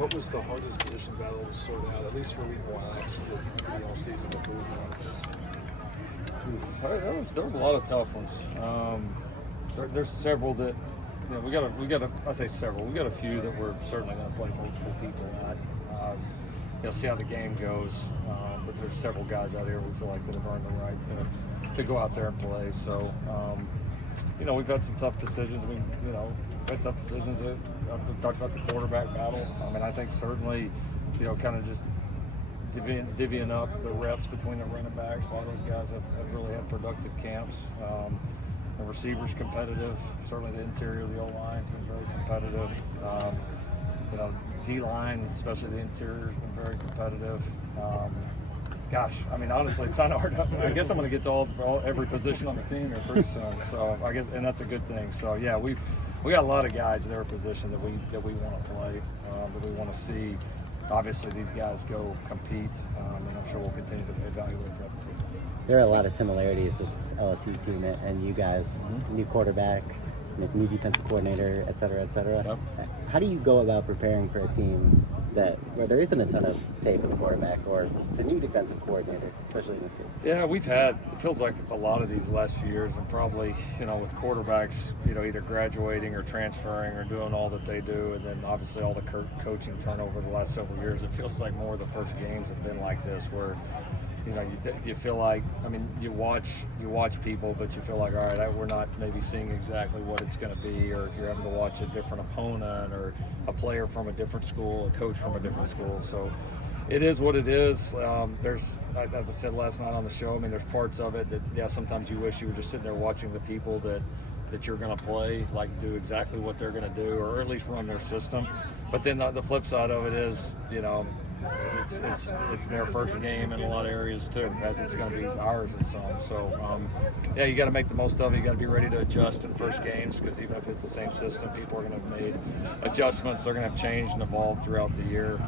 What was the hardest position battle to sort out, at least for week one? Obviously, you'll keep it all season, but for week one. There was a lot of tough ones. There's several that, we got I say several. We got a few that we're certainly going to play multiple people at. See how the game goes. But there's several guys out here we feel like that have earned the right to go out there and play. So, we've had some tough decisions. We've had tough decisions. We've talked about the quarterback battle. I think certainly, kind of just divvying up the reps between the running backs. A lot of those guys have really had productive camps. The receivers competitive. Certainly the interior of the O-line has been very competitive. D-line, especially the interior, has been very competitive. Honestly, it's not hard. I guess I'm going to get to every position on the team here pretty soon. So I guess, and that's a good thing. So yeah, we got a lot of guys in their position that we want to play, that we want to see. Obviously, these guys go compete, and I'm sure we'll continue to evaluate throughout the season. There are a lot of similarities with this LSU team and you guys. New quarterback, new defensive coordinator, et cetera, et cetera. Yep. How do you go about preparing for a team where there isn't a ton of tape of the quarterback, or it's a new defensive coordinator, especially in this case? Yeah, it feels like a lot of these last few years, and probably, with quarterbacks, either graduating or transferring or doing all that they do, and then obviously all the coaching turnover the last several years, it feels like more of the first games have been like this, where you feel like, you watch people, but you feel like, all right, we're not maybe seeing exactly what it's going to be, or if you're having to watch a different opponent or a player from a different school, a coach from a different school. So it is what it is. There's, like I said last night on the show, there's parts of it that, sometimes you wish you were just sitting there watching the people that you're going to play, like do exactly what they're going to do, or at least run their system. But then the flip side of it is, it's their first game in a lot of areas too, as it's going to be ours and some. So, you got to make the most of it. You got to be ready to adjust in first games, because even if it's the same system, people are going to have made adjustments. They're going to have changed and evolved throughout the year,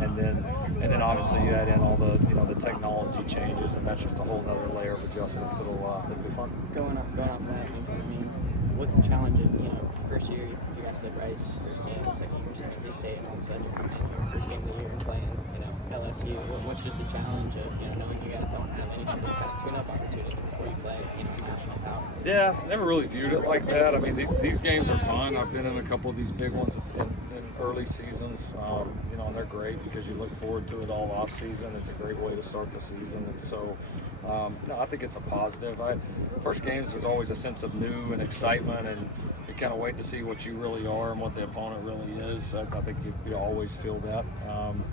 and then obviously you add in all the the technology changes, and that's just a whole other layer of adjustments that'll be fun. Going off that, what's the challenge in first year you guys played Rice, first game, second year San Jose State, and all of a sudden you're coming in here first game of the year and playing LSU. What's just the challenge of knowing you guys don't have any sort of kind of tune-up opportunity before you play national power? Yeah, never really viewed it like that. These games are fun. I've been in a couple of these big ones in early seasons. And they're great because you look forward to it all off season. It's a great way to start the season, and so I think it's a positive. First games, there's always a sense of new and excitement, and you're kind of waiting to see what you really are and what the opponent really is. I think you always feel that.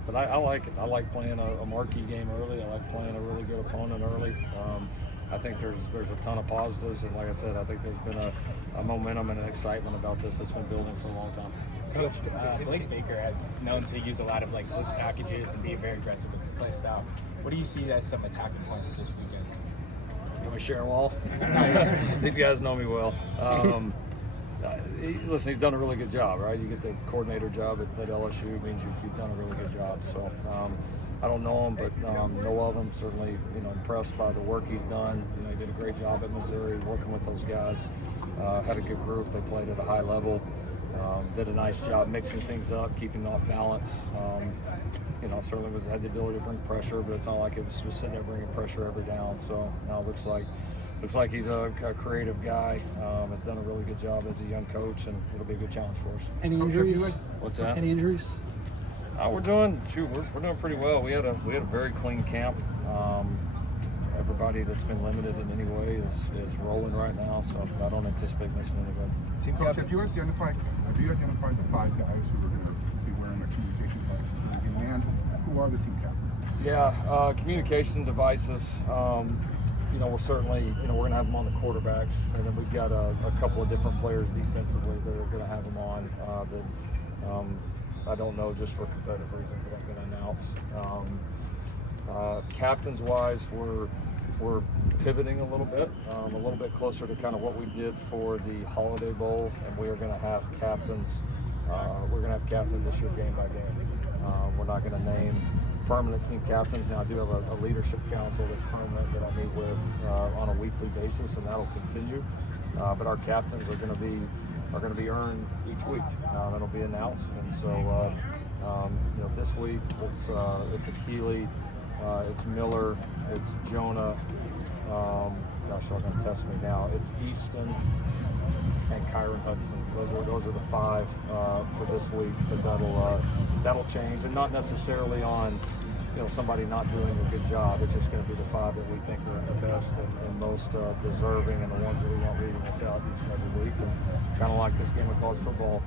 But I like it. I like playing a marquee game early. I like playing a really good opponent early. I think there's a ton of positives, and like I said, I think there's been a momentum and an excitement about this that's been building for a long time. Coach, Blake Baker has known to use a lot of blitz packages and be very aggressive with his play style. What do you see as some attacking points this weekend? You want me to share them all? These guys know me well. Listen, he's done a really good job, right? You get the coordinator job at LSU, means you've done a really good job. So I don't know him, but know of him. Certainly, impressed by the work he's done. He did a great job at Missouri working with those guys. Had a good group. They played at a high level. Did a nice job mixing things up, keeping off balance. Certainly had the ability to bring pressure, but it's not like it was just sitting there bringing pressure every down. So now it looks like he's a creative guy. Has done a really good job as a young coach, and it'll be a good challenge for us. Any injuries? What's that? Any injuries? We're doing pretty well. We had a very clean camp. Everybody that's been limited in any way is rolling right now, so I don't anticipate missing anybody. Coach, have you identified the 5 guys who are going to be wearing the communication devices for the game, and who are the team captains? Yeah, communication devices. We're certainly, we're going to have them on the quarterbacks, and then we've got a couple of different players defensively that are going to have them on. I don't know, just for competitive reasons, that I'm going to announce. Captains-wise, we're pivoting a little bit closer to kind of what we did for the Holiday Bowl, and we are going to have captains. We're going to have captains this year, game by game. We're not going to name permanent team captains. Now, I do have a leadership council that's permanent that I meet with on a weekly basis, and that'll continue. But our captains are going to be earned each week. That'll be announced, and so This week it's Akili, it's Miller, it's Jonah. Gosh, y'all gonna test me now. It's Easton and Kyron Hudson. Those are the 5 for this week. But that'll change, and not necessarily on somebody not doing a good job. It's just going to be the 5 that we think are the best and most deserving, and the ones that we want leading us out each and every week. And kind of like this game of college football,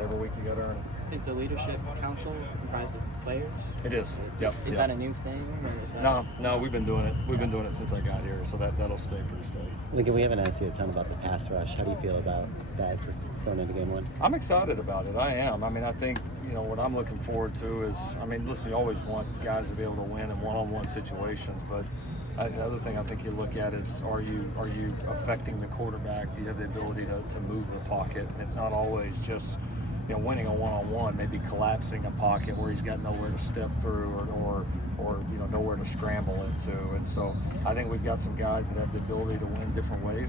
every week you got to earn it. Is the leadership council comprised of players? It is. Yep. Is that a new thing? Or is that... No, we've been doing it. We've been doing it since I got here, so that'll stay pretty steady. Lincoln, we haven't asked you a ton about the pass rush. How do you feel about that just going into game 1? I'm excited about it. I am. I mean, I think, what I'm looking forward to is, listen, you always want guys to be able to win in one-on-one situations, but the other thing I think you look at is, are you affecting the quarterback? Do you have the ability to move the pocket? It's not always just winning a one-on-one, maybe collapsing a pocket where he's got nowhere to step through or nowhere to scramble into. And so I think we've got some guys that have the ability to win different ways.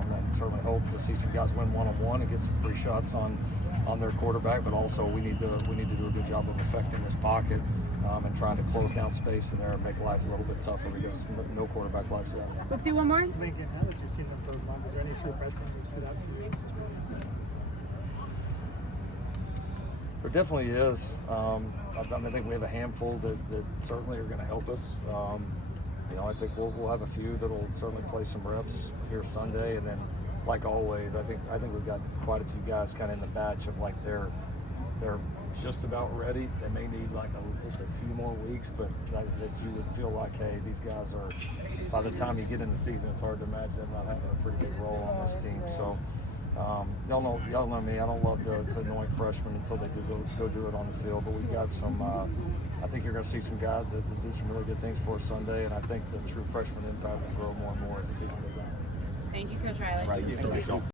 And certainly hope to see some guys win one-on-one and get some free shots on their quarterback. But also we need to do a good job of affecting this pocket and trying to close down space in there and make life a little bit tougher, because no quarterback likes that. Let's do one more. Lincoln, how did you see them for a month? Is there any true freshmen who stood out to you? There definitely is. I think we have a handful that certainly are going to help us. I think we'll have a few that'll certainly play some reps here Sunday, and then, like always, I think we've got quite a few guys kind of in the batch of like they're just about ready. They may need like just a few more weeks, but that you would feel like, hey, these guys are. By the time you get in the season, it's hard to imagine them not having a pretty big role on this team. So. Y'all know me. I don't love to anoint freshmen until they go do it on the field. But we've got some. I think you're going to see some guys that do some really good things for us Sunday, and I think the true freshman impact will grow more and more as the season goes on. Thank you, Coach Riley. Thank you.